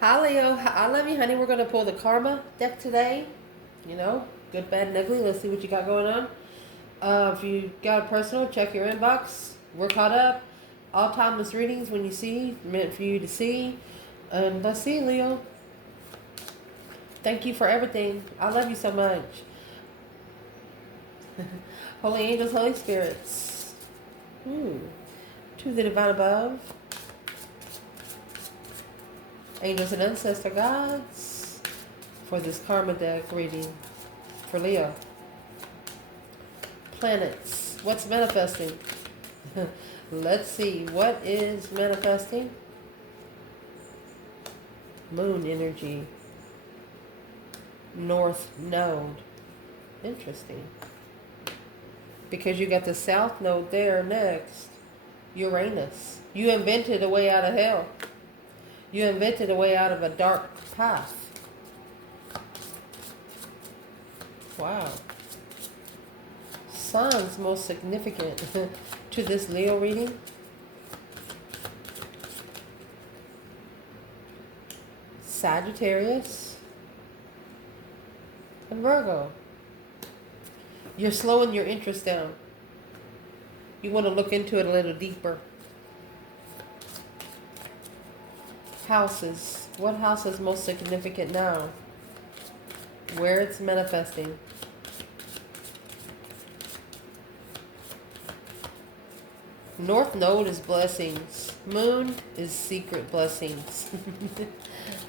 Hi Leo, I love you, honey. We're going to pull the Karma deck today. You know, good, bad, and ugly. Let's see what you got going on. If you got a personal, check your inbox. We're caught up. All timeless readings when you see, meant for you to see. And let's see, Leo. Thank you for everything. I love you so much. Holy angels, holy spirits. To the divine above. Angels and ancestor gods. For this karma deck reading for Leo. Planets. What's manifesting? Let's see. What is manifesting? Moon energy. North node. Interesting. Because you got the south node there next. Uranus. You invented a way out of hell. You invented a way out of a dark path. Wow. Signs most significant to this Leo reading. Sagittarius and Virgo. You're slowing your interest down. You want to look into it a little deeper. Houses. What house is most significant now? Where it's manifesting. North node is blessings. Moon is secret blessings.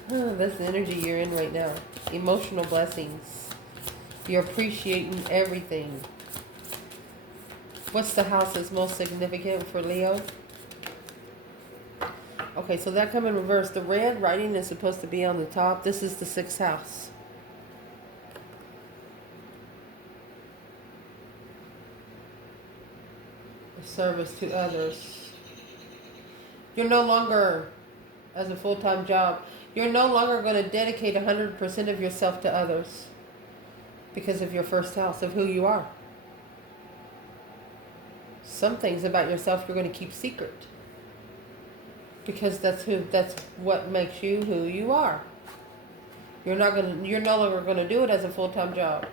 That's the energy you're in right now. Emotional blessings. You're appreciating everything. What's the house that's most significant for Leo? Okay, so that come in reverse. The red writing is supposed to be on the top. This is the sixth house. Service to others. You're no longer, as a full-time job, you're no longer going to dedicate 100% of yourself to others because of your first house, of who you are. Some things about yourself you're going to keep secret because that's what makes you who you are. You're no longer going to do it as a full-time job.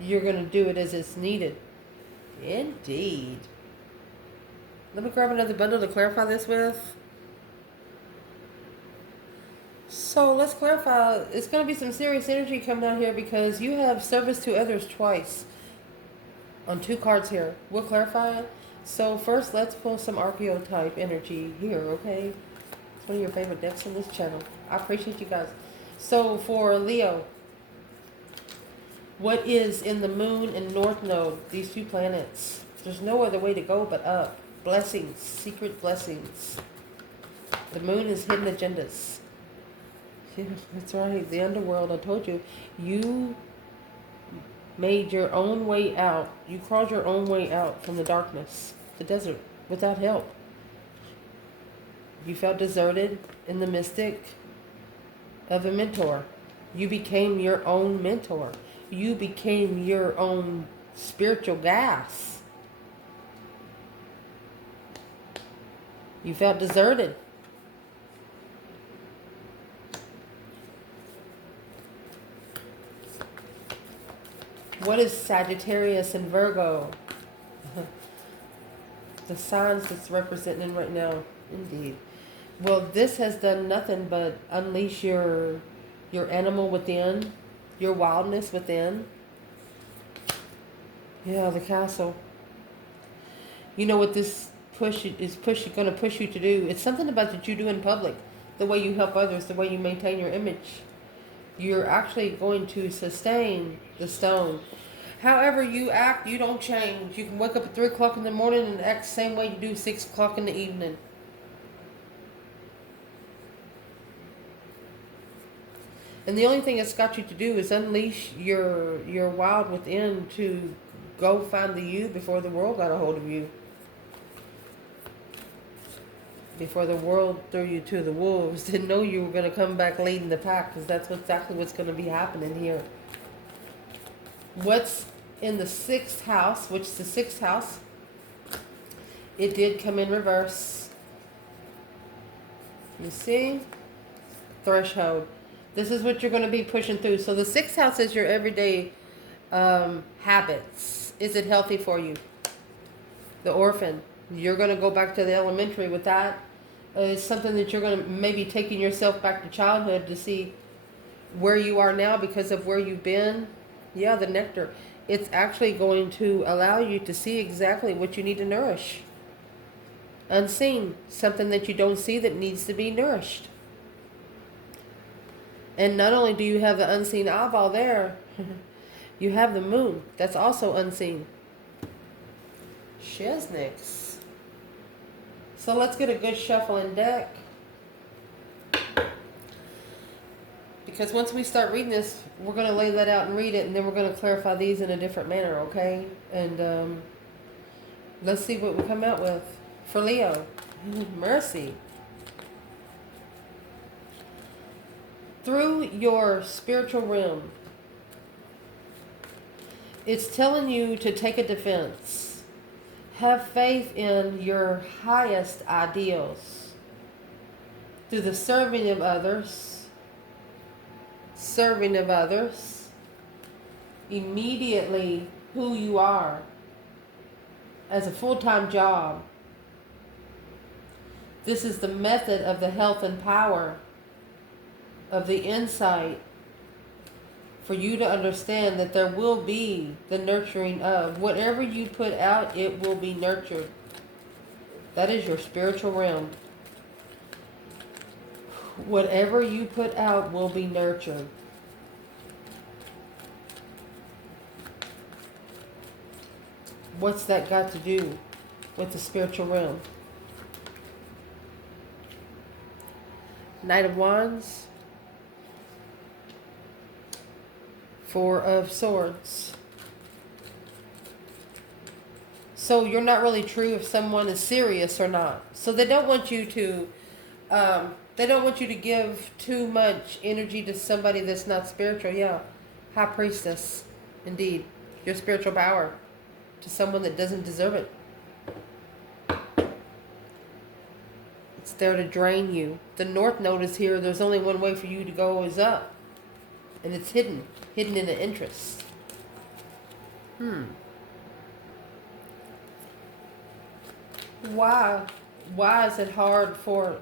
You're going to do it as it's needed. Indeed. Let me grab another bundle to clarify this with. So let's clarify. It's going to be some serious energy coming out here because you have service to others twice on two cards here. We'll clarify it. So first, let's pull some archetype energy here, okay? It's one of your favorite decks on this channel. I appreciate you guys. So for Leo, what is in the moon and north node, these two planets? There's no other way to go but up. Blessings, secret blessings. The moon is hidden agendas. Yeah, that's right. The underworld, I told you. You made your own way out. You crawled your own way out from the darkness, the desert, without help. You felt deserted in the mystic of a mentor. You became your own mentor. You became your own spiritual gas. You felt deserted. What is Sagittarius and Virgo? The signs that's representing right now. Indeed. Well, this has done nothing but unleash your animal within, your wildness within. Yeah, the castle. You know what this going to push you to do? It's something about that you do in public, the way you help others, the way you maintain your image. You're actually going to sustain the stone. However you act, you don't change. You can wake up at 3 o'clock in the morning and act the same way you do 6 o'clock in the evening. And the only thing it's got you to do is unleash your wild within to go find the you before the world got a hold of you. Before the world threw you to the wolves, didn't know you were going to come back leading the pack, because that's exactly what's going to be happening here. What's in the sixth house, which is the sixth house, it did come in reverse. You see? threshold. This is what you're going to be pushing through. So the 6th house is your everyday habits. Is it healthy for you? The orphan. You're going to go back to the elementary with that. It's something that you're going to maybe taking yourself back to childhood to see where you are now because of where you've been. Yeah, the nectar. It's actually going to allow you to see exactly what you need to nourish. Unseen. Something that you don't see that needs to be nourished. And not only do you have the unseen eyeball there, you have the moon. That's also unseen. Shiznix. So let's get a good shuffling deck. Because once we start reading this, we're going to lay that out and read it, and then we're going to clarify these in a different manner, okay? And let's see what we come out with. For Leo, mercy. Through your spiritual realm, it's telling you to take a defense. Have faith in your highest ideals. Through the serving of others, immediately who you are as a full-time job. This is the method of the health and power of the insight for you to understand that there will be the nurturing of whatever you put out, it will be nurtured. That is your spiritual realm. Whatever you put out will be nurtured. What's that got to do with the spiritual realm? Knight of Wands. 4 of Swords. So you're not really true if someone is serious or not. So they don't want you to give too much energy to somebody that's not spiritual. Yeah. High Priestess. Indeed. Your spiritual power to someone that doesn't deserve it. It's there to drain you. The North Node is here. There's only one way for you to go is up. And it's hidden in the interest. Why is it hard for,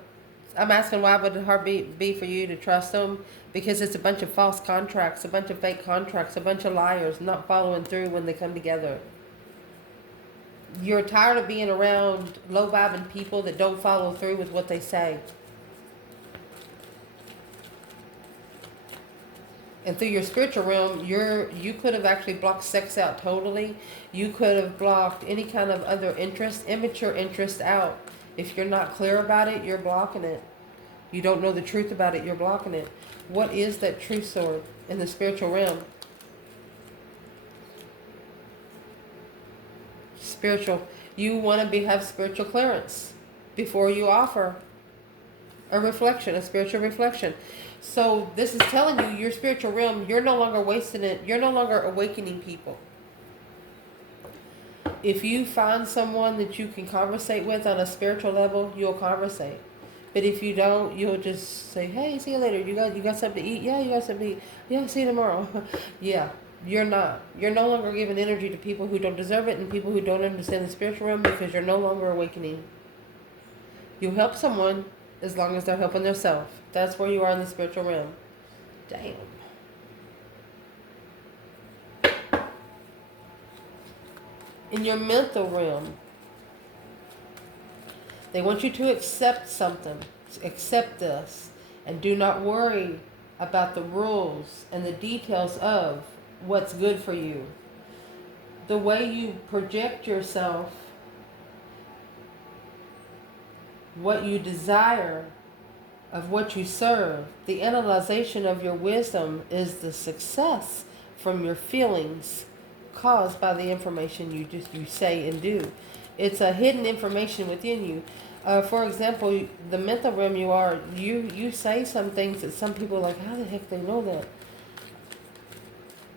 I'm asking why would it hard be for you to trust them? Because it's a bunch of false contracts, a bunch of fake contracts, a bunch of liars not following through when they come together. You're tired of being around low-vibing people that don't follow through with what they say. And through your spiritual realm, you could have actually blocked sex out totally. You could have blocked any kind of other interest, immature interest out. If you're not clear about it, you're blocking it. You don't know the truth about it, you're blocking it. What is that truth sword in the spiritual realm? Spiritual. You want to have spiritual clearance before you offer a reflection, a spiritual reflection. So this is telling you your spiritual realm, you're no longer wasting it. You're no longer awakening people. If you find someone that you can conversate with on a spiritual level, you'll conversate. But if you don't, you'll just say, hey, see you later. You got something to eat? Yeah, you got something to eat. Yeah, see you tomorrow. Yeah, you're not. You're no longer giving energy to people who don't deserve it and people who don't understand the spiritual realm because you're no longer awakening. You help someone as long as they're helping themselves. That's where you are in the spiritual realm. Damn. In your mental realm, they want you to accept something. Accept this. And do not worry about the rules and the details of what's good for you. The way you project yourself, what you desire, of what you serve, the analyzation of your wisdom is the success from your feelings caused by the information you say and do. It's a hidden information within you. For example, the mental realm you say some things that some people are like, how the heck they know that?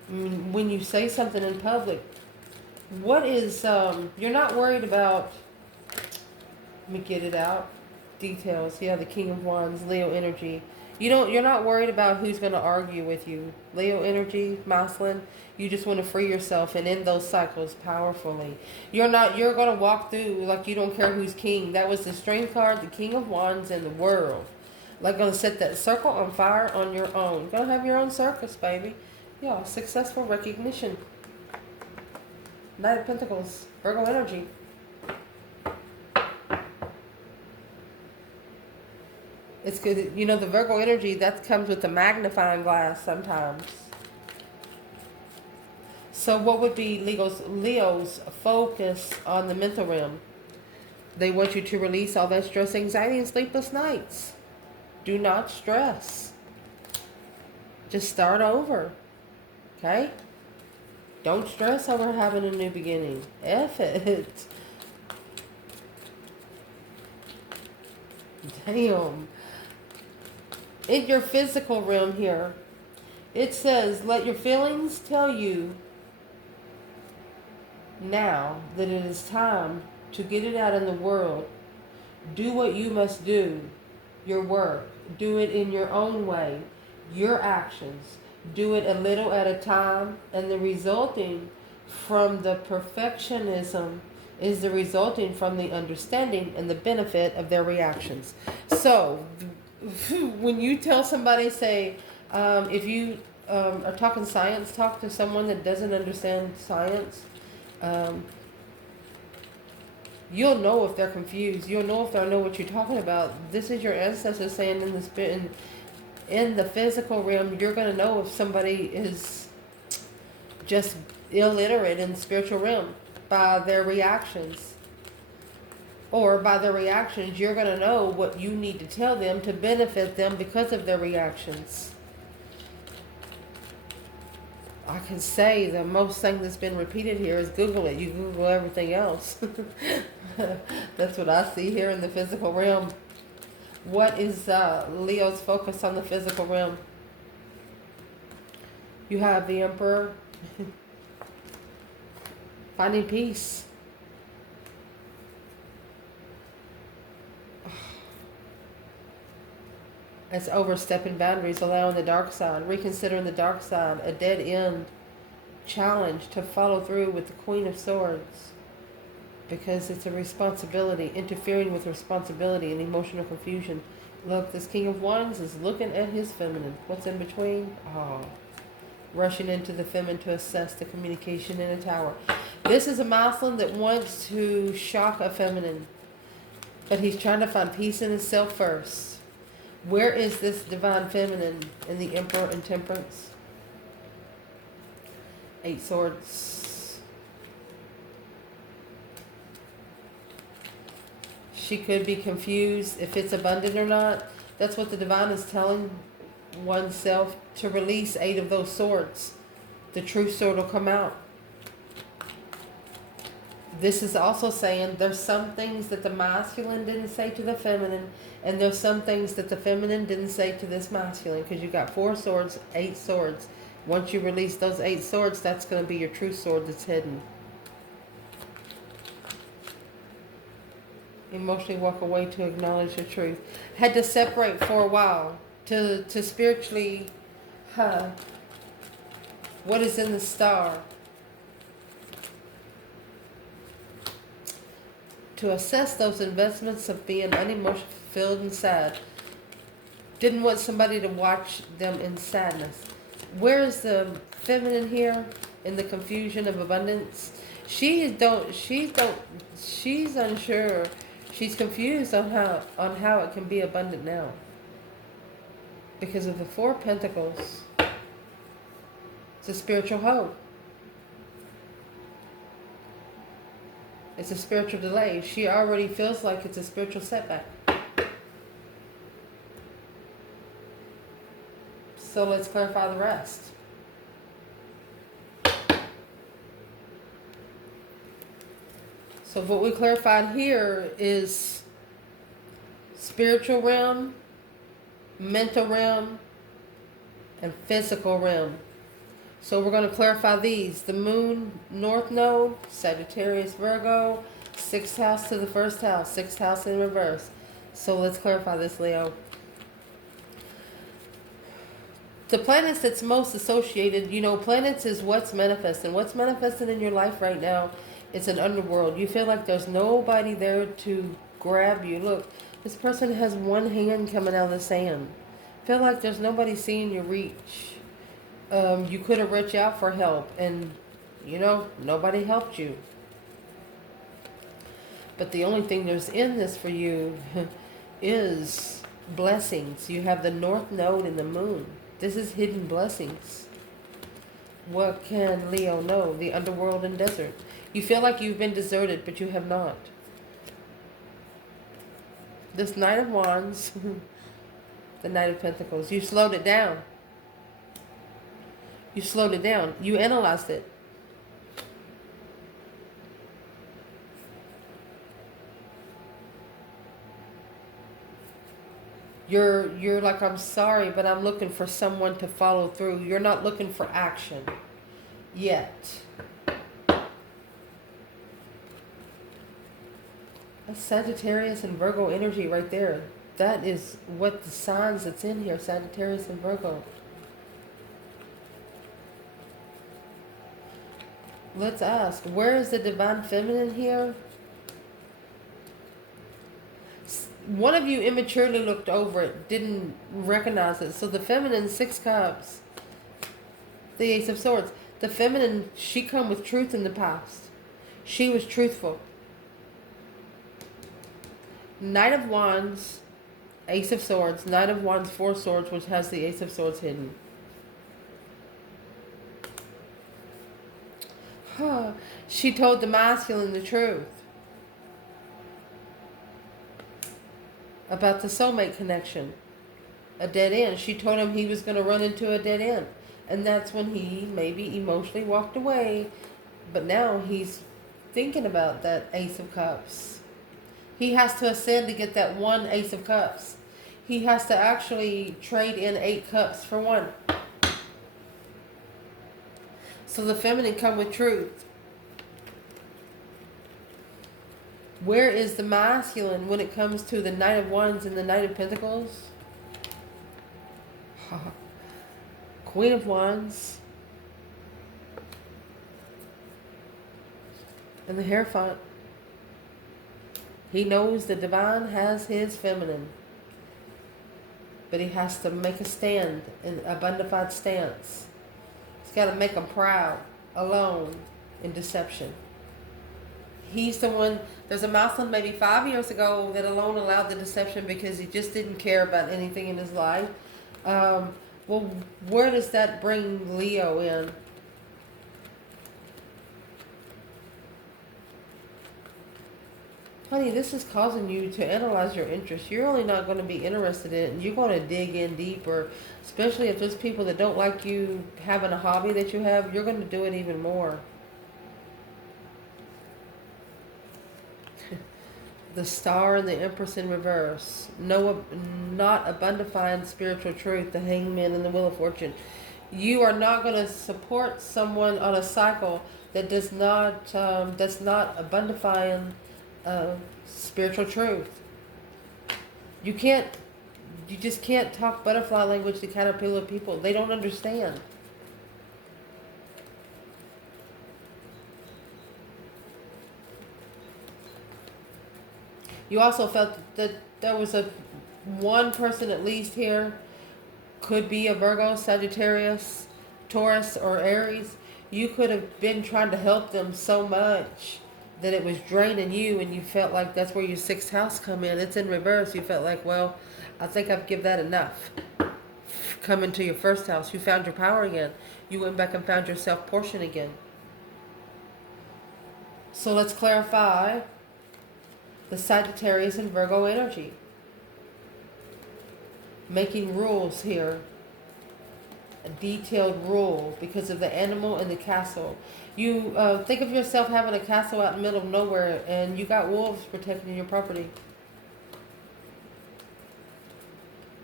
I mean, when you say something in public, what is, you're not worried about, let me get it out. details. Yeah, the King of Wands, Leo energy. You're not worried about who's going to argue with you. Leo energy, masculine. You just want to free yourself and end those cycles powerfully. You're going to walk through like you don't care who's king. That was the Strength card, the King of Wands in the world. Like, going to set that circle on fire on your own. Going to have your own circus, baby. Yeah, successful recognition. Knight of Pentacles, Virgo energy. It's good. You know, the Virgo energy, that comes with the magnifying glass sometimes. So what would be Leo's focus on the mental realm? They want you to release all that stress, anxiety, and sleepless nights. Do not stress. Just start over. Okay? Don't stress over having a new beginning. F it. Damn. In your physical realm here, it says, let your feelings tell you now that it is time to get it out in the world. Do what you must do. Your work. Do it in your own way. Your actions. Do it a little at a time. And the resulting from the perfectionism is the resulting from the understanding and the benefit of their reactions. So, when you tell somebody, say, if you are talking science, talk to someone that doesn't understand science. You'll know if they're confused. You'll know if they know what you're talking about. This is your ancestors saying in the spirit, in the physical realm. You're going to know if somebody is just illiterate in the spiritual realm by their reactions. Or by their reactions, you're going to know what you need to tell them to benefit them because of their reactions. I can say the most thing that's been repeated here is Google it. You Google everything else. That's what I see here in the physical realm. What is Leo's focus on the physical realm? You have the Emperor. Finding peace. It's overstepping boundaries, allowing the dark side, reconsidering the dark side, a dead end challenge to follow through with the Queen of Swords. Because it's a responsibility, interfering with responsibility and emotional confusion. Look, this King of Wands is looking at his feminine. What's in between? Oh, rushing into the feminine to assess the communication in a tower. This is a masculine that wants to shock a feminine. But he's trying to find peace in himself first. Where is this divine feminine in the Emperor and Temperance? 8 Swords. She could be confused if it's abundant or not. That's what the divine is telling oneself, to release 8 of those swords. The true sword will come out. This is also saying there's some things that the masculine didn't say to the feminine, and there's some things that the feminine didn't say to this masculine, because you got 4 swords, 8 swords. Once you release those 8 swords, that's going to be your true sword that's hidden. Emotionally walk away to acknowledge the truth. Had to separate for a while to spiritually, what is in the star? To assess those investments of being unemotional, filled and sad. Didn't want somebody to watch them in sadness. Where is the feminine here in the confusion of abundance? She's unsure. She's confused on how it can be abundant now. Because of the 4 Pentacles. It's a spiritual hope. It's a spiritual delay. She already feels like it's a spiritual setback. So let's clarify the rest. So what we clarified here is spiritual realm, mental realm, and physical realm. So we're going to clarify these. The moon, north node, Sagittarius, Virgo, 6th house to the 1st house, 6th house in reverse. So let's clarify this, Leo. The planets that's most associated, planets is what's manifesting. What's manifesting in your life right now, it's an underworld. You feel like there's nobody there to grab you. Look, this person has one hand coming out of the sand. Feel like there's nobody seeing your reach. You could have reached out for help and, nobody helped you. But the only thing there's in this for you is blessings. You have the North Node and the Moon. This is hidden blessings. What can Leo know? The underworld and desert. You feel like you've been deserted, but you have not. This Knight of Wands, the Knight of Pentacles, you slowed it down. You slowed it down. You analyzed it. You're like, I'm sorry, but I'm looking for someone to follow through. You're not looking for action yet. That's Sagittarius and Virgo energy right there. That is what the signs that's in here, Sagittarius and Virgo. Let's ask, where is the divine feminine here? One of you immaturely looked over it, didn't recognize it. So the feminine, 6 cups, the Ace of Swords. The feminine, she come with truth in the past. She was truthful. Knight of Wands, Ace of Swords. Knight of Wands, 4 swords, which has the Ace of Swords hidden. She told the masculine the truth about the soulmate connection. A dead end. She told him he was going to run into a dead end. And that's when he maybe emotionally walked away. But now he's thinking about that Ace of Cups. He has to ascend to get that one Ace of Cups. He has to actually trade in 8 cups for 1. So the feminine come with truth. Where is the masculine when it comes to the Knight of Wands and the Knight of Pentacles? Queen of Wands. And the Hierophant. He knows the divine has his feminine. But he has to make a stand, a bonafide stance. He's got to make them proud, alone, in deception. He's the one, there's a Muslim maybe 5 years ago that alone allowed the deception because he just didn't care about anything in his life. Well, where does that bring Leo in? Honey, this is causing you to analyze your interests. You're only not going to be interested in it, and you're going to dig in deeper, especially if there's people that don't like you having a hobby that you have. You're going to do it even more. The Star and the Empress in reverse. No, not abundifying spiritual truth. The Hangman and the Wheel of Fortune. You are not going to support someone on a cycle that does not, that's not abundifying spiritual truth. You just can't talk butterfly language to caterpillar people. They don't understand. You also felt that there was one person at least here, could be a Virgo, Sagittarius, Taurus, or Aries. You could have been trying to help them so much that it was draining you, and you felt like that's where your 6th house come in. It's in reverse. You felt like, well, I think I've given that enough. Come into your 1st house. You found your power again. You went back and found your self-portion again. So let's clarify the Sagittarius and Virgo energy. Making rules here. A detailed rule because of the animal and the castle. You think of yourself having a castle out in the middle of nowhere and you got wolves protecting your property.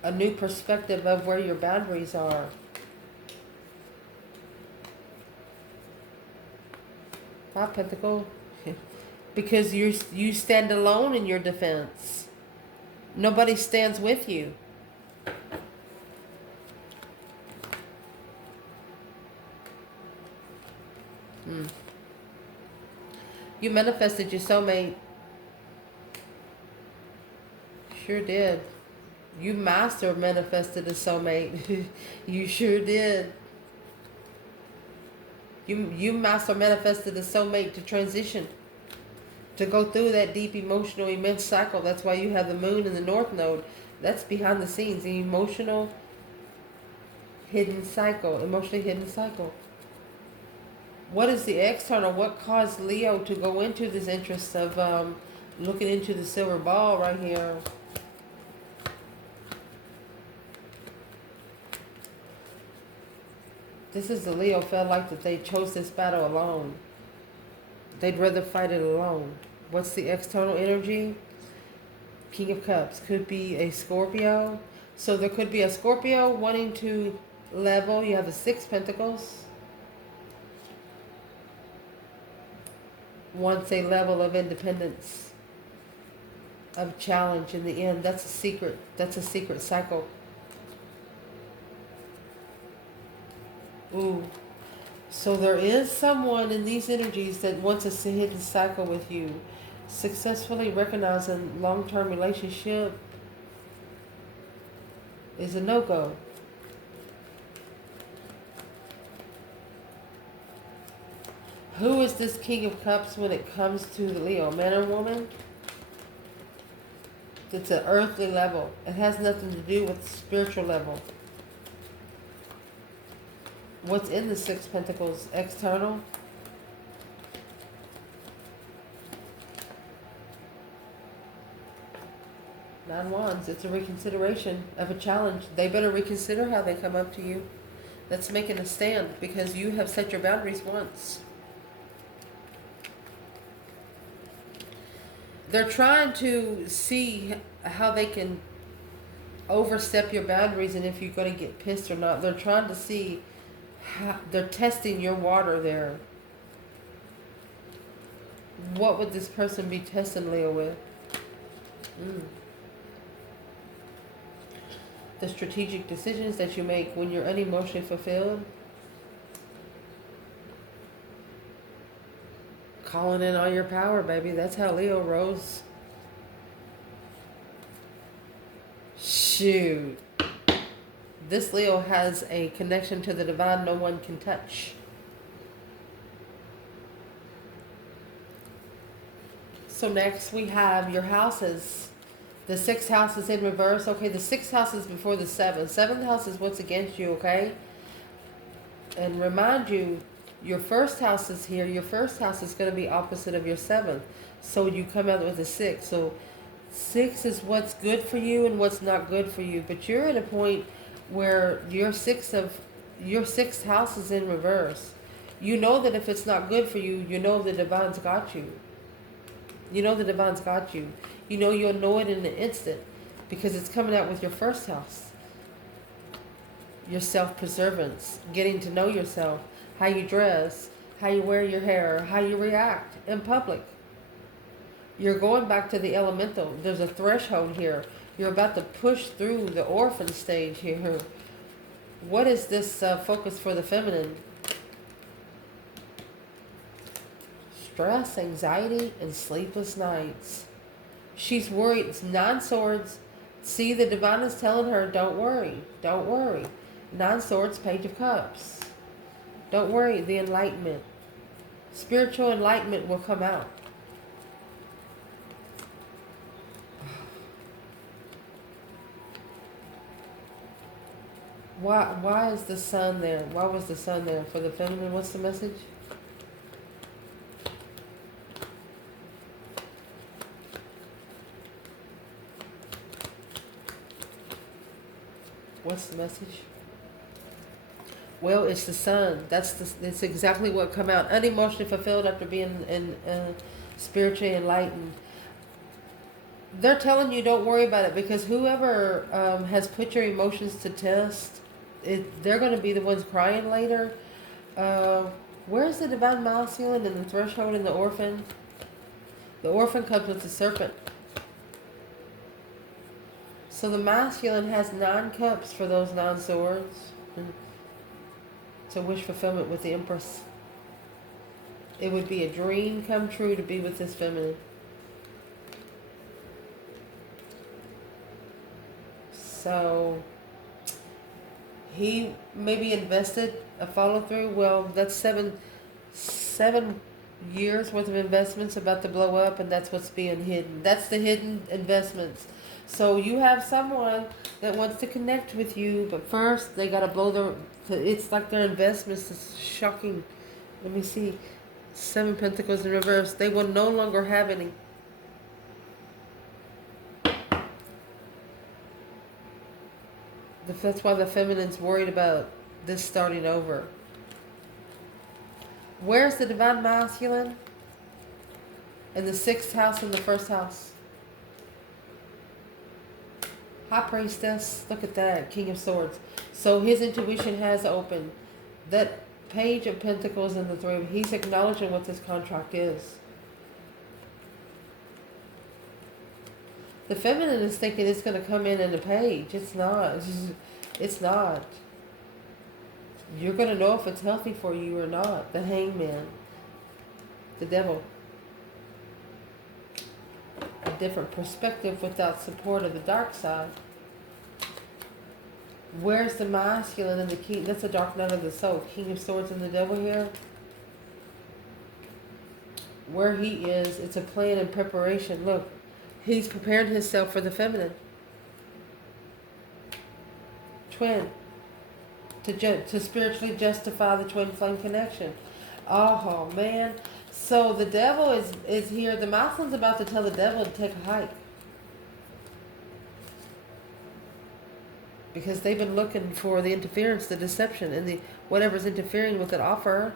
A new perspective of where your boundaries are. Five Pentacle. Because you stand alone in your defense. Nobody stands with you. You manifested your soulmate. Sure did. You master manifested a soulmate. You sure did. You master manifested a soulmate to transition, to go through that deep emotional immense cycle. That's why you have the moon in the north node. That's behind the scenes, the emotional hidden cycle, emotionally hidden cycle. What is the external? What caused Leo to go into this interest of looking into the silver ball right here? This is the Leo felt like that they chose this battle alone. They'd rather fight it alone. What's the external energy? King of Cups. Could be a Scorpio. So there could be a Scorpio wanting to level. You have the Six Pentacles. Wants a level of independence, of challenge in the end. That's a secret. That's a secret cycle. Ooh. So there is someone in these energies that wants a hidden cycle with you. Successfully recognizing long-term relationship is a no-go. Who is this King of Cups when it comes to the Leo? Man or woman? It's an earthly level. It has nothing to do with the spiritual level. What's in the Six Pentacles? External? Nine Wands. It's a reconsideration of a challenge. They better reconsider how they come up to you. That's making a stand because you have set your boundaries once. They're trying to see how they can overstep your boundaries and if you're going to get pissed or not. They're trying to see how they're testing your water there. What would this person be testing Leo with? The strategic decisions that you make when you're unemotionally fulfilled. Calling in all your power, baby. That's how Leo rose. Shoot. This Leo has a connection to the divine no one can touch. So next we have your houses. The sixth house is in reverse. Okay, the sixth house is before the seventh. Seventh house is what's against you, okay? And remind you, your first house is here. Your first house is going to be opposite of your seventh. So you come out with a six. So six is what's good for you and what's not good for you. But you're at a point where your sixth house is in reverse. You know that if it's not good for you, you know the divine's got you. You know the divine's got you. You know you'll know it in an instant because it's coming out with your first house. Your self-preservance, getting to know yourself, how you dress, how you wear your hair, how you react in public. You're going back to the elemental. There's a threshold here. You're about to push through the orphan stage here. What is this focus for the feminine? Stress, anxiety, and sleepless nights. She's worried. It's 9 swords. See, the divine is telling her, don't worry. Don't worry. 9 swords, Page of Cups. Don't worry, the enlightenment. Spiritual enlightenment will come out. Why is the sun there? Why was the sun there? For the feminine, what's the message? What's the message? Well, it's the sun. That's exactly what come out. Unemotionally fulfilled after being spiritually enlightened. They're telling you don't worry about it because whoever has put your emotions to test, they're going to be the ones crying later. Where's the divine masculine and the threshold and the orphan? The orphan comes with the serpent. So the masculine has 9 cups for those 9 swords. To wish fulfillment with the Empress. It would be a dream come true to be with this feminine. So he maybe invested a follow through. Well, that's seven years worth of investments about to blow up, and that's what's being hidden. That's the hidden investments. So you have someone that wants to connect with you, but first they gotta blow their. It's like their investments is shocking. Let me see. 7 Pentacles in reverse. They will no longer have any. That's why the feminine's worried about this starting over. Where's the divine masculine? In the 6th house and the 1st house. High priestess. Look at that. King of Swords. So his intuition has opened. That Page of Pentacles and the 3. He's acknowledging what this contract is. The feminine is thinking it's going to come in a page. It's not. It's not. You're going to know if it's healthy for you or not. The Hangman. The Devil. A different perspective without support of the dark side. Where's the masculine and the king? That's a dark night of the soul. King of Swords and the Devil here. Where he is, it's a plan and preparation. Look. He's prepared himself for the feminine. Twin. To spiritually justify the twin flame connection. Oh, man. So the devil is here. The masculine's about to tell the devil to take a hike. Because they've been looking for the interference, the deception, and the whatever's interfering with an offer.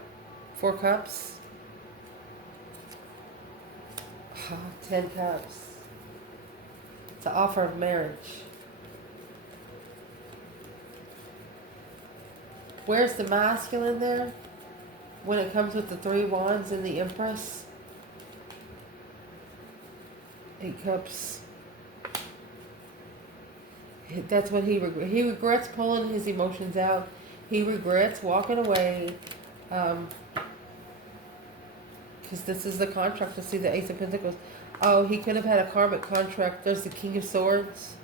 4 cups. 10 cups. It's an offer of marriage. Where's the masculine there? When it comes with the 3 wands and the Empress. 8 cups. That's what he regrets. He regrets pulling his emotions out. He regrets walking away. Because this is the contract. To see the Ace of Pentacles. Oh, he could have had a karmic contract. There's the King of Swords.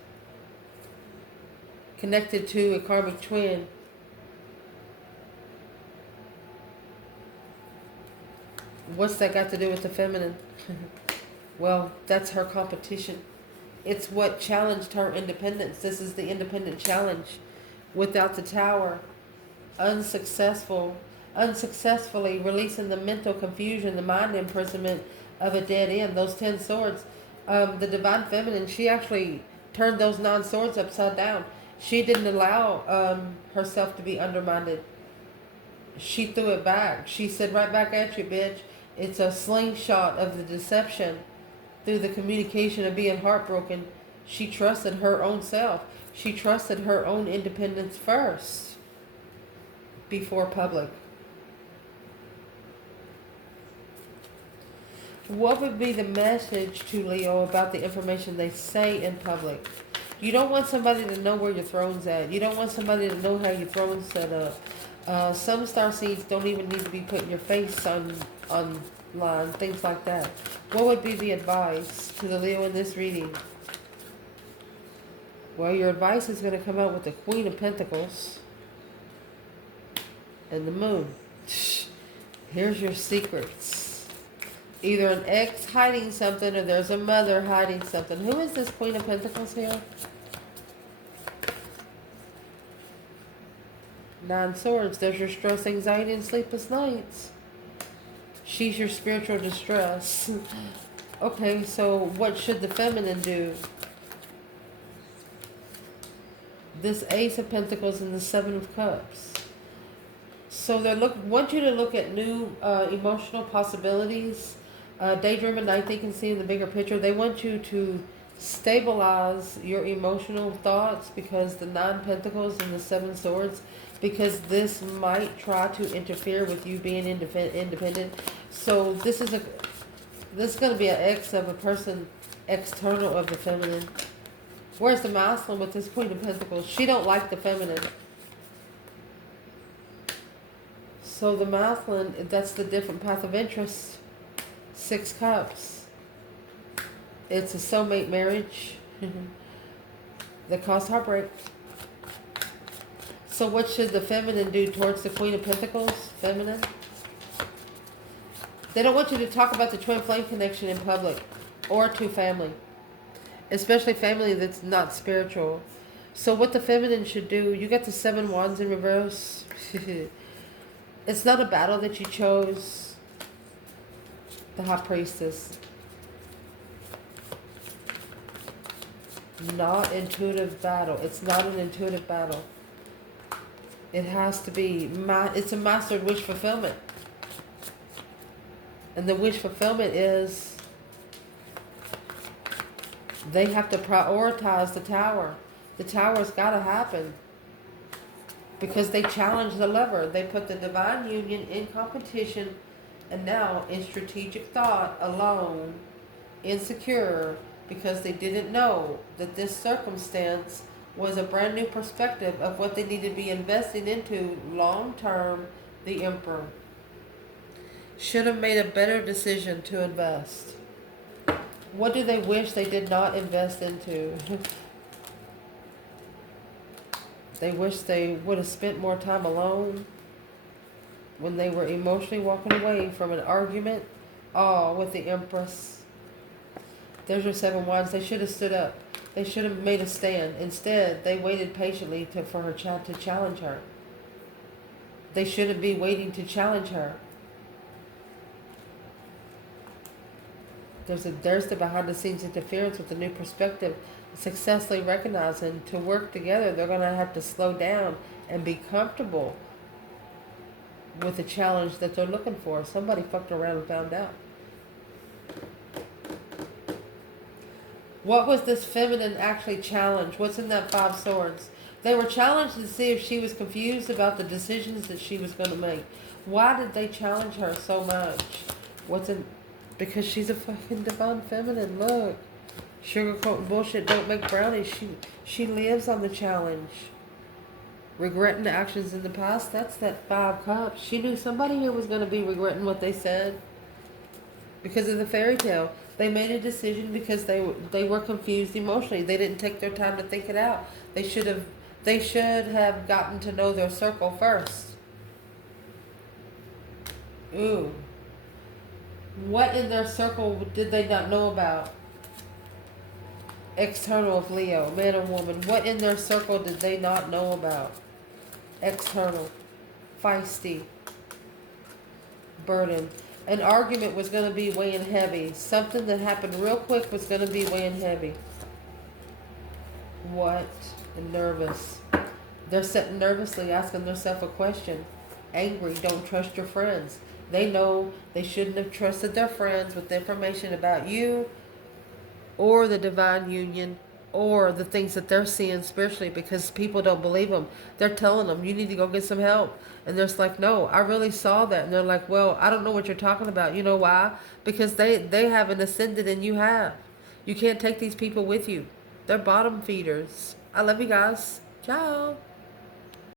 Connected to a karmic twin. What's that got to do with the feminine? Well, that's her competition. It's what challenged her independence. This is the independent challenge. Without the Tower. Unsuccessfully releasing the mental confusion, the mind imprisonment of a dead end. Those 10 swords. The divine feminine, she actually turned those 9 swords upside down. She didn't allow herself to be undermined. She threw it back. She said, right back at you, bitch. It's a slingshot of the deception. Through the communication of being heartbroken, she trusted her own self. She trusted her own independence first. Before public. What would be the message to Leo about the information they say in public? You don't want somebody to know where your throne's at. You don't want somebody to know how your throne's set up. Some starseeds don't even need to be putting your face online, things like that. What would be the advice to the Leo in this reading? Well, your advice is going to come out with the Queen of Pentacles and the Moon. Here's your secrets. Either an ex hiding something or there's a mother hiding something. Who is this Queen of Pentacles here? 9 swords. There's your stress, anxiety, and sleepless nights. She's your spiritual distress. Okay, so what should the feminine do? This Ace of Pentacles and the 7 of Cups. So they want you to look at new emotional possibilities. Daydream at night, they can see in the bigger picture. They want you to stabilize your emotional thoughts because the 9 Pentacles and the 7 Swords, because this might try to interfere with you being independent. So this is going to be an ex of a person external of the feminine. Where's the masculine with this Queen of Pentacles? She don't like the feminine. So the masculine, that's the different path of interest. 6 Cups. It's a soulmate marriage that caused heartbreak. So what should the feminine do towards the Queen of Pentacles? Feminine. They don't want you to talk about the twin flame connection in public or to family. Especially family that's not spiritual. So what the feminine should do, you got the 7 Wands in reverse. It's not a battle that you chose. The High Priestess. Not intuitive battle. It's not an intuitive battle. It has to be, it's a mastered wish fulfillment. And the wish fulfillment is they have to prioritize the Tower. The Tower's got to happen. Because they challenge the lover. They put the divine union in competition and now in strategic thought, alone, insecure, because they didn't know that this circumstance was a brand new perspective of what they need to be investing into long term. The Emperor should have made a better decision to invest. What do they wish they did not invest into? They wish they would have spent more time alone when they were emotionally walking away from an argument. Oh, with the Empress. There's your 7 Wands. They should have stood up. They should have made a stand. Instead, they waited patiently for her to challenge her. They shouldn't be waiting to challenge her. There's the behind the scenes interference with the new perspective. Successfully recognizing to work together, they're going to have to slow down and be comfortable with the challenge that they're looking for. Somebody fucked around and found out. What was this feminine actually challenged? What's in that 5 Swords? They were challenged to see if she was confused about the decisions that she was going to make. Why did they challenge her so much? Because she's a fucking divine feminine. Look. Sugarcoat bullshit don't make brownies. She lives on the challenge. Regretting the actions in the past. That's that 5 Cups. She knew somebody here was going to be regretting what they said. Because of the fairy tale. They made a decision because they were confused emotionally. They didn't take their time to think it out. They should have gotten to know their circle first. Ooh. What in their circle did they not know about? External of Leo, man or woman. What in their circle did they not know about? External. Feisty. Burden. An argument was going to be weighing heavy. Something that happened real quick was going to be weighing heavy. What? And nervous. They're sitting nervously asking themselves a question. Angry. Don't trust your friends. They know they shouldn't have trusted their friends with information about you or the divine union or the things that they're seeing spiritually, because people don't believe them. They're telling them, you need to go get some help. And they're just like, no, I really saw that. And they're like, well, I don't know what you're talking about. You know why? Because they haven't ascended and you have. You can't take these people with you. They're bottom feeders. I love you guys. Ciao.